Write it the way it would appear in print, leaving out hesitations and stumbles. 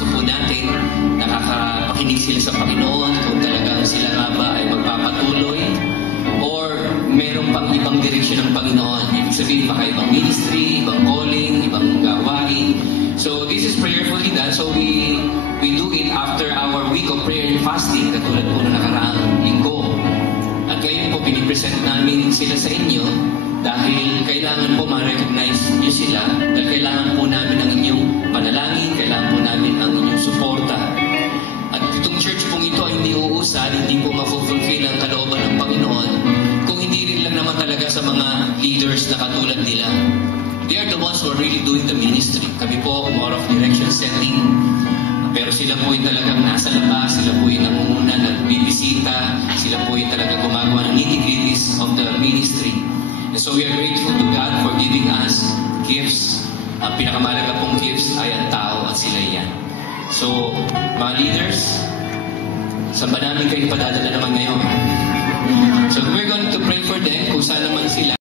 gusto po natin, nakakapakinig sila sa Panginoon, kung talagang sila nga ba ay magpapatuloy, or meron pang ibang direksyon ng Panginoon. Ibig sabihin, baka ibang ministry, ibang calling, ibang gawain. So this is prayerfully done. So we do it after our week of prayer and fasting, katulad po na nakaraang linggo. At ngayon po, pinipresent namin sila sa inyo dahil kailangan po ma-recognize nyo sila, dahil kailangan po namin ang inyong panalangin, kailangan po namin ang inyong suporta. At itong church pong ito ay hindi uusad, hindi po ma-fulfill ang kalooban ng Panginoon kung hindi rin lang naman talaga sa mga leaders na katulad nila. They are the ones who are really doing the ministry. Kami po, more of direction setting. Pero sila po yung talagang nasa labas, sila po yung namumuna, nagbibisita, sila po yung talagang gumagawa ng nitty-gritties of the ministry. And so we are grateful to God for giving us gifts. Ang pinakamalaga pong gifts ay ang tao at sila yan. So, mga leaders, saan ba namin kayo padadala naman ngayon? So we're going to pray for them kung saan naman sila.